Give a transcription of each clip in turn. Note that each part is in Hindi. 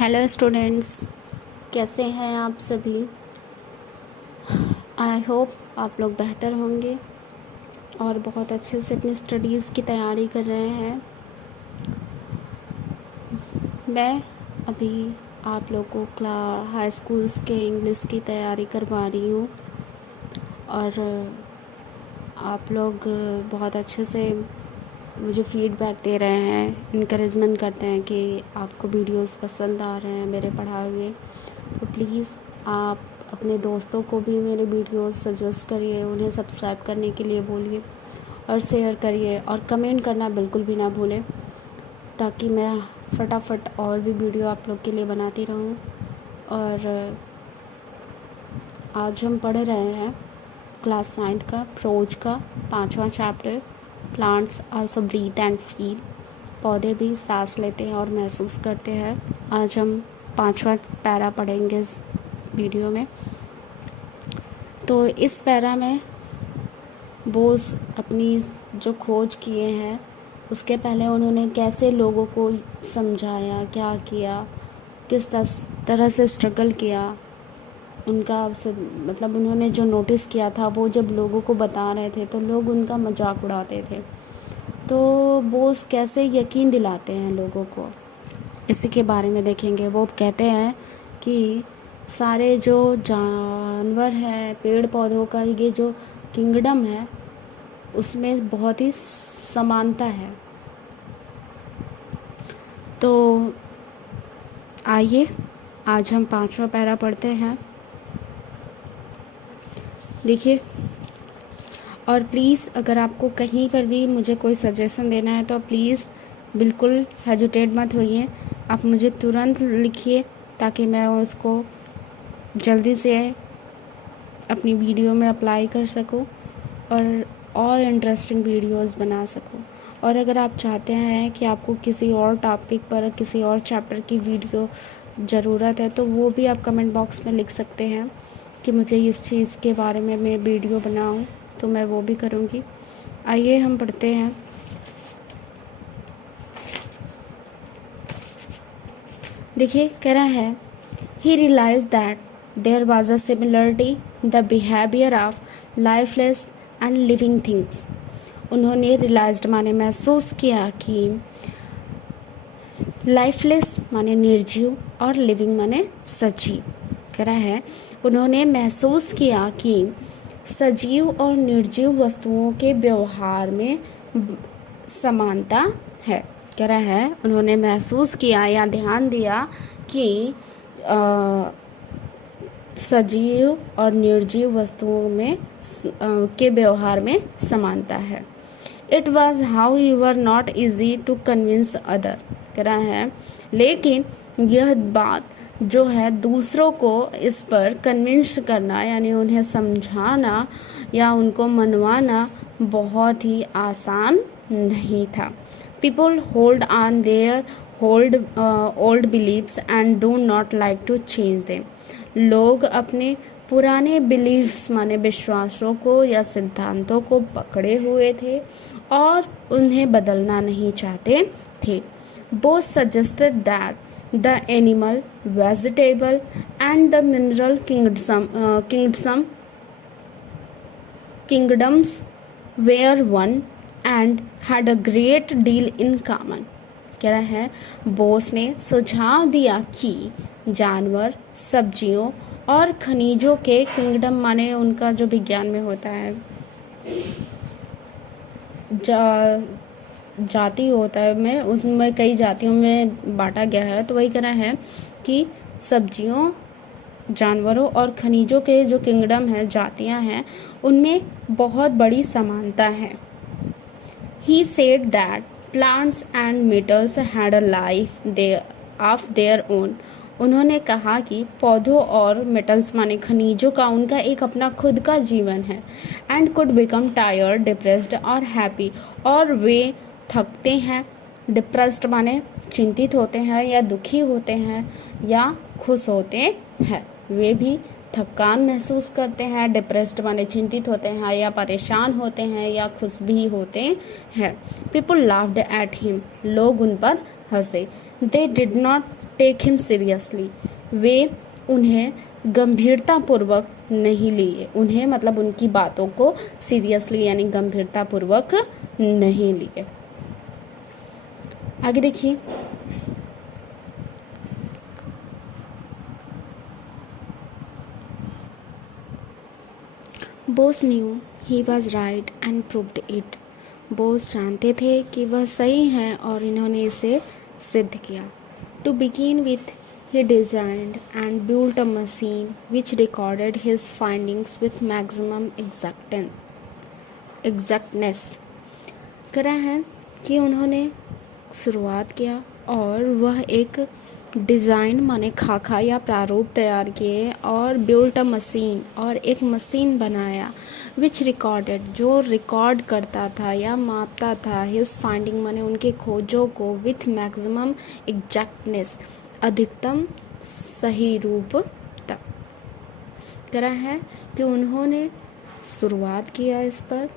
हेलो स्टूडेंट्स, कैसे हैं आप सभी। आई होप आप लोग बेहतर होंगे और बहुत अच्छे से अपनी स्टडीज़ की तैयारी कर रहे हैं। मैं अभी आप लोगों को हाई स्कूल्स के इंग्लिश की तैयारी करवा रही हूँ और आप लोग बहुत अच्छे से मुझे फीडबैक दे रहे हैं, इनकरेजमेंट करते हैं कि आपको वीडियोस पसंद आ रहे हैं मेरे पढ़ाए हुए। तो प्लीज़ आप अपने दोस्तों को भी मेरे वीडियोस सजेस्ट करिए, उन्हें सब्सक्राइब करने के लिए बोलिए और शेयर करिए और कमेंट करना बिल्कुल भी ना भूलें, ताकि मैं फटाफट और भी वीडियो आप लोग के लिए बनाती रहूं। और आज हम पढ़ रहे हैं क्लास 9 का प्रोज का 5वां chapter, plants also breathe and feel. पौधे भी सांस लेते हैं और महसूस करते हैं। आज हम 5वां पैरा पढ़ेंगे इस वीडियो में। तो इस पैरा में बोस अपनी जो खोज किए हैं उसके पहले उन्होंने कैसे लोगों को समझाया, क्या किया, किस तरह से स्ट्रगल किया, उनका मतलब उन्होंने जो नोटिस किया था वो जब लोगों को बता रहे थे तो लोग उनका मजाक उड़ाते थे। तो बोस कैसे यकीन दिलाते हैं लोगों को, इसी के बारे में देखेंगे। वो कहते हैं कि सारे जो जानवर हैं, पेड़ पौधों का ये जो किंगडम है उसमें बहुत ही समानता है। तो आइए आज हम 5वां पैरा पढ़ते हैं। देखिए, और प्लीज़ अगर आपको कहीं पर भी मुझे कोई सजेशन देना है तो प्लीज़ बिल्कुल हेजिटेट मत होइए, आप मुझे तुरंत लिखिए ताकि मैं उसको जल्दी से अपनी वीडियो में अप्लाई कर सकूं और इंटरेस्टिंग वीडियोस बना सकूं। और अगर आप चाहते हैं कि आपको किसी और टॉपिक पर, किसी और चैप्टर की वीडियो ज़रूरत है तो वो भी आप कमेंट बॉक्स में लिख सकते हैं कि मुझे इस चीज़ के बारे में मैं वीडियो बनाऊं, तो मैं वो भी करूँगी। आइए हम पढ़ते हैं। देखिए, कह रहा है he realize that there was a similarity in the behaviour of lifeless and living things. उन्होंने रियलाइज्ड माने महसूस किया कि लाइफलेस माने निर्जीव और लिविंग माने सजीव। कह रहा है उन्होंने महसूस किया कि सजीव और निर्जीव वस्तुओं के व्यवहार में समानता है। कह रहा है उन्होंने महसूस किया या ध्यान दिया कि सजीव और निर्जीव वस्तुओं में के व्यवहार में समानता है। It was how you were not easy to convince other. कह रहा है लेकिन यह बात जो है दूसरों को इस पर कन्विंस करना, यानी उन्हें समझाना या उनको मनवाना बहुत ही आसान नहीं था। People hold on their old believes and do not like to change them. लोग अपने पुराने बिलीव्स माने विश्वासों को या सिद्धांतों को पकड़े हुए थे और उन्हें बदलना नहीं चाहते थे। Both suggested that the animal, vegetable and the mineral kingdoms were one and had a great deal in common। कह रहा है बोस ने सुझाव दिया कि जानवर, सब्जियों और खनिजों के किंगडम माने उनका जो विज्ञान में होता है जाति होता है, में उसमें कई जातियों में बांटा गया है। तो वही कहना है कि सब्जियों, जानवरों और खनिजों के जो किंगडम है, जातियां हैं, उनमें बहुत बड़ी समानता है। He said that plants and metals had a life of their own. उन्होंने कहा कि पौधों और मेटल्स माने खनिजों का उनका एक अपना खुद का जीवन है। And could become tired, depressed और हैप्पी। और वे थकते हैं, डिप्रेस्ड माने चिंतित होते हैं या दुखी होते हैं या खुश होते हैं। वे भी थकान महसूस करते हैं, डिप्रेस्ड माने चिंतित होते हैं या परेशान होते हैं या खुश भी होते हैं। People laughed at him. लोग उन पर हंसे। They did not take him seriously, वे उन्हें गंभीरतापूर्वक नहीं लिए, उन्हें मतलब उनकी बातों को सीरियसली यानी गंभीरतापूर्वक नहीं लिए। आगे देखिए, Bose new he was right and proved it. Bose जानते थे कि वह सही है और इन्होंने इसे सिद्ध किया। To begin with, he designed and built a machine which recorded his findings with maximum exactness। करा है कि उन्होंने शुरुआत किया और वह एक डिज़ाइन माने खाका या प्रारूप तैयार किए और बिल्ट अ मशीन और एक मशीन बनाया, विच रिकॉर्डेड जो रिकॉर्ड करता था या मापता था, हिज फाइंडिंग माने उनके खोजों को, विथ मैक्सिमम एग्जैक्टनेस अधिकतम सही रूप तक। करा है कि उन्होंने शुरुआत किया इस पर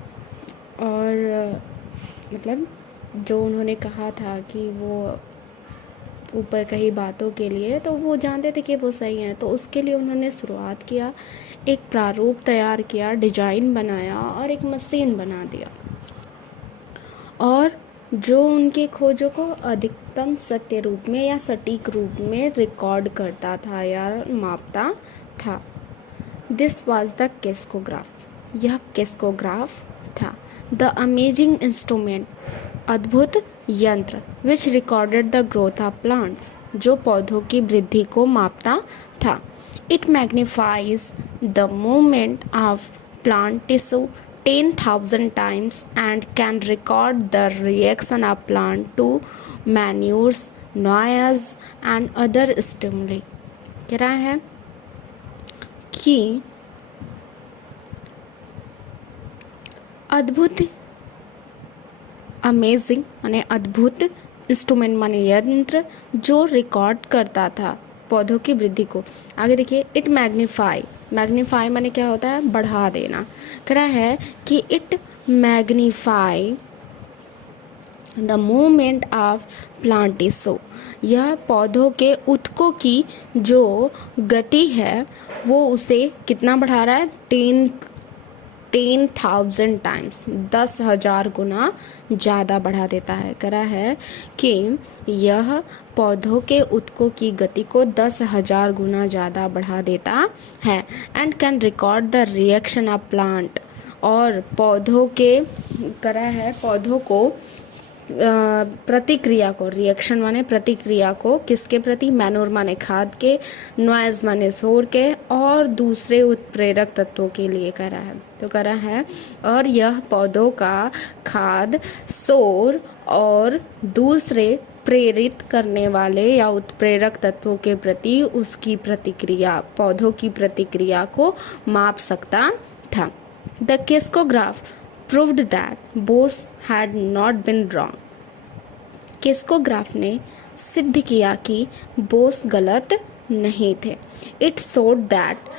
और मतलब जो उन्होंने कहा था कि वो ऊपर कही बातों के लिए तो वो जानते थे कि वो सही हैं, तो उसके लिए उन्होंने शुरुआत किया, एक प्रारूप तैयार किया, डिजाइन बनाया और एक मशीन बना दिया और जो उनके खोजों को अधिकतम सत्य रूप में या सटीक रूप में रिकॉर्ड करता था या मापता था। दिस वाज द केस्कोग्राफ, यह केस्कोग्राफ था। द अमेजिंग इंस्ट्रूमेंट, अद्भुत यंत्र, which recorded the growth of plants, जो पौधों की वृद्धि को मापता था। It magnifies the movement of plant tissue 10,000 times and can record the reaction of plant to manures, noise and other stimuli। कह रहा है कि अद्भुत, अमेजिंग माने अद्भुत, इंस्ट्रूमेंट माने यंत्र जो रिकॉर्ड करता था पौधों की वृद्धि को। आगे देखिए, इट मैग्नीफाई माने क्या होता है, बढ़ा देना। कह रहा है कि it magnify the movement of plant tissue, यह पौधों के ऊतकों की जो गति है वो उसे कितना बढ़ा रहा है, 10,000 times, 10,000 गुना ज़्यादा बढ़ा देता है। करा है कि यह पौधों के ऊतकों की गति को 10,000 गुना ज़्यादा बढ़ा देता है। And can record the reaction of plant, और पौधों के करा है पौधों को प्रतिक्रिया को, रिएक्शन माने प्रतिक्रिया को, किसके प्रति, मैनूर माने खाद के, नॉइज माने शोर के और दूसरे उत्प्रेरक तत्वों के लिए करा है। तो करा है और यह पौधों का खाद, शोर और दूसरे प्रेरित करने वाले या उत्प्रेरक तत्वों के प्रति उसकी प्रतिक्रिया, पौधों की प्रतिक्रिया को माप सकता था। The crescograph proved that Bose had not been wrong। Crescograph ने सिद्ध किया कि बोस गलत नहीं थे। It showed that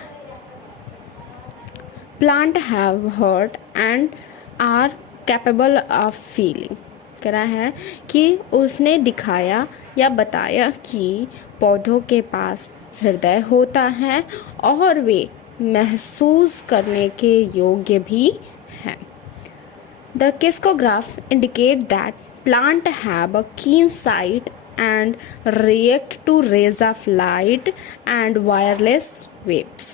plant have heart and are capable of feeling। कह रहा है कि उसने दिखाया या बताया कि पौधों के पास हृदय होता है और वे महसूस करने के योग्य भी हैं। The Kestrel indicate that plants have a keen sight and react to rays of light and wireless waves।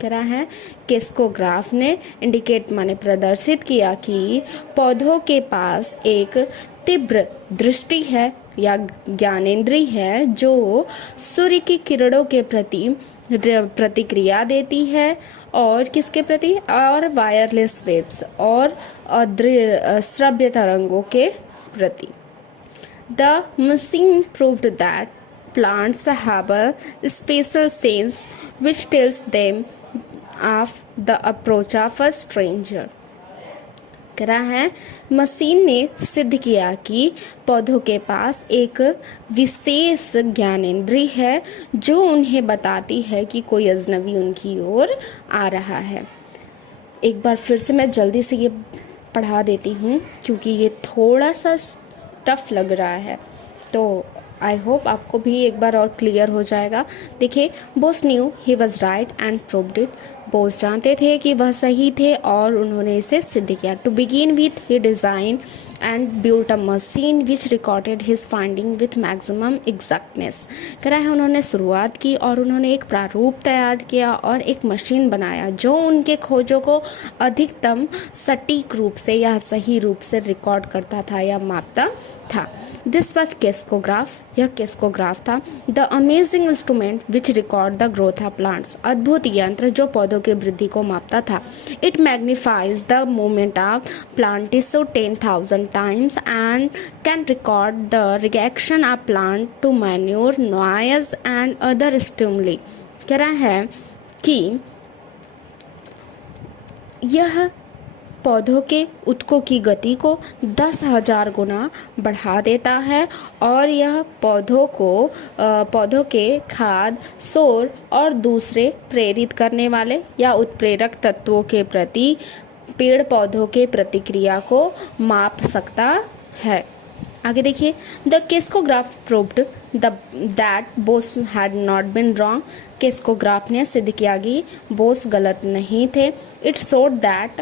कह रहा है केस्कोग्राफ ने इंडिकेट माने प्रदर्शित किया कि पौधों के पास एक तीव्र दृष्टि है या ज्ञानेंद्रिय है जो सूर्य की किरणों के प्रति प्रतिक्रिया देती है और किसके प्रति, और वायरलेस वेव्स और श्रव्य तरंगों के प्रति। The machine proved that plants have a special sense which tells them of the approach of a stranger. कह रहा है मशीन ने सिद्ध किया कि पौधों के पास एक विशेष ज्ञानेंद्रिय है जो उन्हें बताती है कि कोई अजनबी उनकी ओर आ रहा है। एक बार फिर से मैं जल्दी से ये पढ़ा देती हूँ क्योंकि ये थोड़ा सा टफ लग रहा है, तो आई होप आपको भी एक बार और क्लियर हो जाएगा। देखिए, Bose new he was right and proved it. Bose जानते थे कि वह सही थे और उन्होंने इसे सिद्ध किया। To begin with he designed and built a machine which recorded his finding with maximum exactness. करा है उन्होंने शुरुआत की और उन्होंने एक प्रारूप तैयार किया और एक मशीन बनाया जो उनके खोजों को अधिकतम सटीक रूप से या सही रूप से रिकॉर्ड करता था या मापता था। This was crescograph. यह केस्कोग्राफ था। The amazing instrument which record the growth of plants. अद्भुत यंत्र जो पौधों की वृद्धि को मापता था। It magnifies the movement of plant tissue 10,000 times and can record the reaction of plant to manure, noise and other stimuli. कह रहा है कि यह पौधों के ऊतकों की गति को 10,000 गुना बढ़ा देता है और यह पौधों के खाद, शोर और दूसरे प्रेरित करने वाले या उत्प्रेरक तत्वों के प्रति पेड़ पौधों के प्रतिक्रिया को माप सकता है। आगे देखिए, the crescograph proved that Bose had not been wrong. Crescograph ने सिद्ध किया कि बोस गलत नहीं थे। इट शोड दैट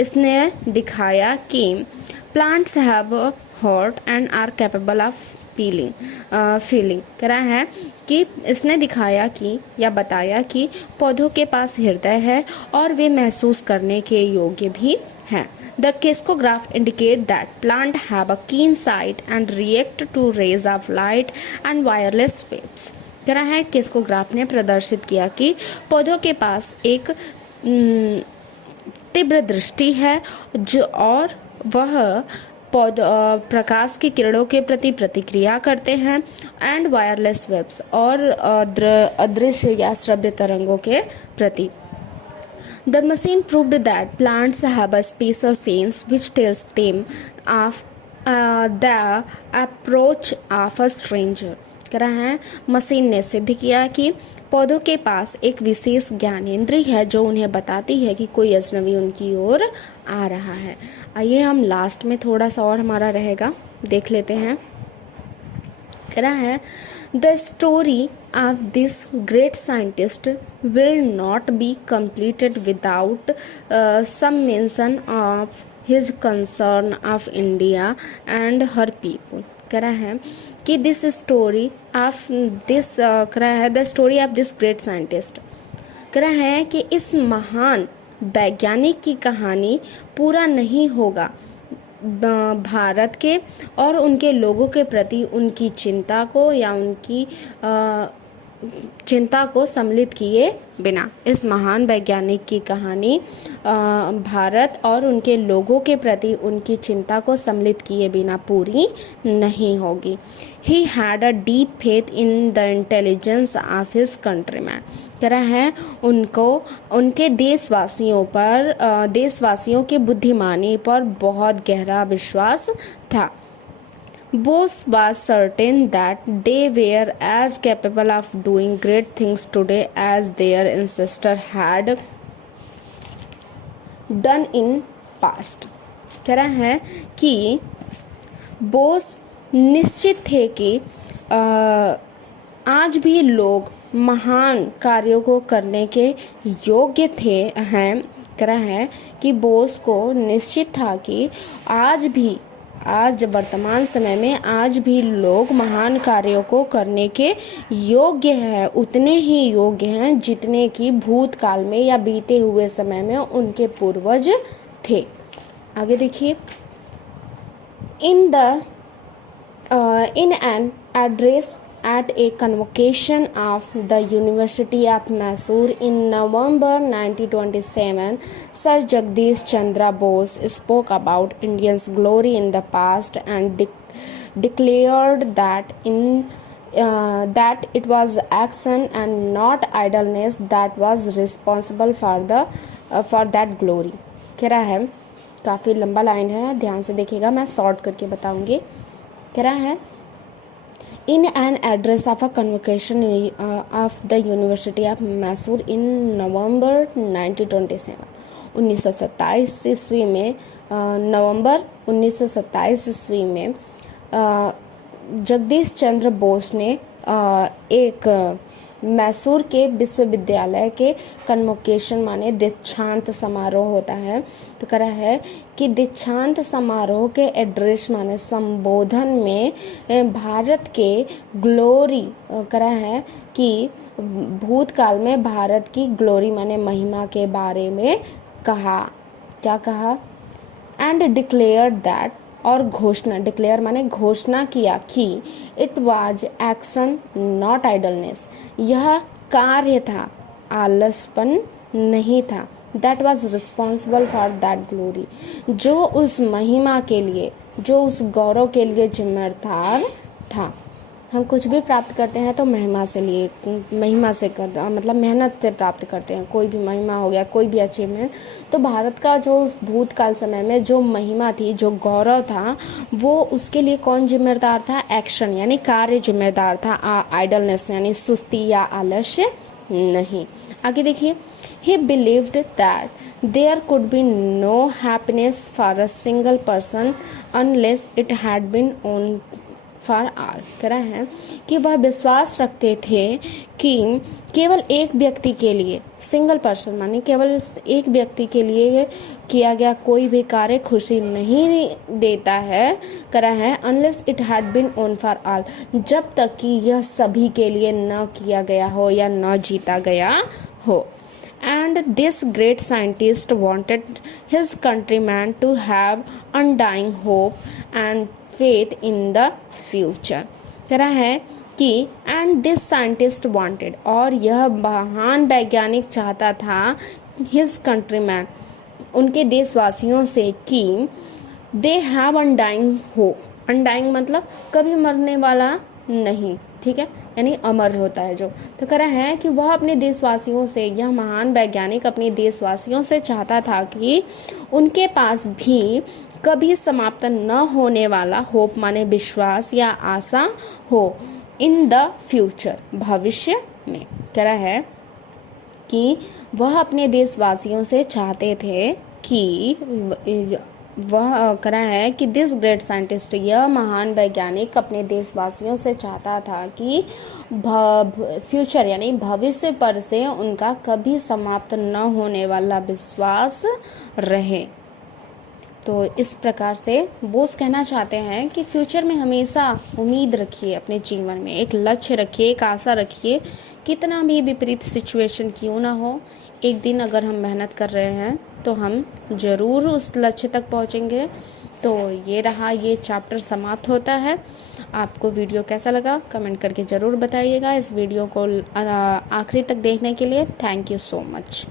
इसने दिखाया कि plants have heart and are capable of feeling. कह रहा है कि इसने दिखाया कि या बताया कि पौधों के पास हृदय है और वे महसूस करने के योग्य भी हैं। The Kestrel indicate that plant have a keen sight and react to rays of light and wireless waves। कह रहा है केस्कोग्राफ ने प्रदर्शित किया कि पौधों के पास एक तीव्र दृष्टि है जो और वह प्रकाश की किरणों के प्रति प्रतिक्रिया करते हैं एंड वायरलेस वेव्स और अदृश्य या श्रव्य तरंगों के प्रति। The machine proved that plants have a special sense which tells them of the approach of a stranger। कह रहा है मशीन ने सिद्ध किया कि पौधों के पास एक विशेष ज्ञानेंद्रिय है जो उन्हें बताती है कि कोई अजनबी उनकी ओर आ रहा है। आइए हम लास्ट में थोड़ा सा और हमारा रहेगा, देख लेते हैं। कह रहा है The story of this great scientist will not be completed without some mention of his concern of India and her people। कह रहा है कि the story of this great scientist। कह रहा है कि इस महान वैज्ञानिक की कहानी पूरा नहीं होगा भारत के और उनके लोगों के प्रति उनकी चिंता को या उनकी चिंता को सम्मिलित किए बिना। इस महान वैज्ञानिक की कहानी भारत और उनके लोगों के प्रति उनकी चिंता को सम्मिलित किए बिना पूरी नहीं होगी। He had a deep faith in the intelligence of his countrymen। कह रहा है उनको उनके देशवासियों के बुद्धिमानी पर बहुत गहरा विश्वास था। Bose was certain that they were as capable of doing great things today as their ancestors had done in past। कह रहा है कि बोस निश्चित थे कि आज भी लोग महान कार्यों को करने के योग्य हैं। कह रहा है कि बोस को निश्चित था कि आज वर्तमान समय में आज भी लोग महान कार्यों को करने के योग्य हैं, उतने ही योग्य हैं जितने कि भूतकाल में या बीते हुए समय में उनके पूर्वज थे। आगे देखिए, in an address at a convocation of the University of Mysore in November 1927, Sir Jagdish Chandra Bose spoke about India's glory in the past and declared that it was action and not idleness that was responsible for that glory। कह रहा है, काफ़ी लंबा लाइन है, ध्यान से देखिएगा, मैं शॉर्ट करके बताऊंगी। कह रहा है In an address of a convocation of the University of Mysore in November 1927, 1927 ईस्वी में नवंबर 1927 ईस्वी में जगदीश चंद्र बोस ने एक मैसूर के विश्वविद्यालय के कन्वोकेशन माने दीक्षांत समारोह होता है, तो करा है कि दीक्षांत समारोह के एड्रेस माने संबोधन में भारत के ग्लोरी करा है कि भूतकाल में भारत की ग्लोरी माने महिमा के बारे में कहा। क्या कहा? एंड डिक्लेयर्ड दैट, और घोषणा, डिक्लेयर माने घोषणा किया कि it was action not idleness, यह कार्य था, आलसपन नहीं था। That was responsible for that glory, जो उस महिमा के लिए, जो उस गौरव के लिए जिम्मेदार था। हम कुछ भी प्राप्त करते हैं तो महिमा से मतलब मेहनत से प्राप्त करते हैं। कोई भी महिमा हो गया, कोई भी अचीवमेंट, तो भारत का जो भूतकाल समय में जो महिमा थी, जो गौरव था, वो उसके लिए कौन जिम्मेदार था? एक्शन यानी कार्य जिम्मेदार था, आइडलनेस यानी सुस्ती या आलस्य नहीं। आगे देखिए, he believed that there could be no happiness for a single person unless it had been on for all. कह रहा है कि वह विश्वास रखते थे कि केवल एक व्यक्ति के लिए, सिंगल पर्सन माने केवल एक व्यक्ति के लिए किया गया कोई भी कार्य खुशी नहीं देता है, कह रहा है unless it had been own for all, जब तक कि यह सभी के लिए न किया गया हो या न जीता गया हो। And this great scientist wanted his countrymen to have undying hope and faith in the future। कह रहा है कि and this scientist wanted, और यह महान वैज्ञानिक चाहता था his countrymen, उनके देशवासियों से कि they have undying hope। undying मतलब कभी मरने वाला नहीं, ठीक है, यानी अमर होता है जो। तो कह रहा है कि वह अपने देशवासियों से, यह महान वैज्ञानिक अपने देशवासियों से चाहता था कि उनके पास भी कभी समाप्त न होने वाला होप माने विश्वास या आशा हो इन द फ्यूचर, भविष्य में। कह रहा है कि वह अपने देशवासियों से चाहते थे कि वह कह रहा है कि दिस ग्रेट साइंटिस्ट, यह महान वैज्ञानिक अपने देशवासियों से चाहता था कि फ्यूचर यानी भविष्य पर से उनका कभी समाप्त न होने वाला विश्वास रहे। तो इस प्रकार से बोस कहना चाहते हैं कि फ्यूचर में हमेशा उम्मीद रखिए, अपने जीवन में एक लक्ष्य रखिए, एक आशा रखिए, कितना भी विपरीत सिचुएशन क्यों ना हो, एक दिन अगर हम मेहनत कर रहे हैं तो हम ज़रूर उस लक्ष्य तक पहुंचेंगे। तो ये रहा, ये चैप्टर समाप्त होता है। आपको वीडियो कैसा लगा कमेंट करके ज़रूर बताइएगा। इस वीडियो को आखिरी तक देखने के लिए थैंक यू सो मच।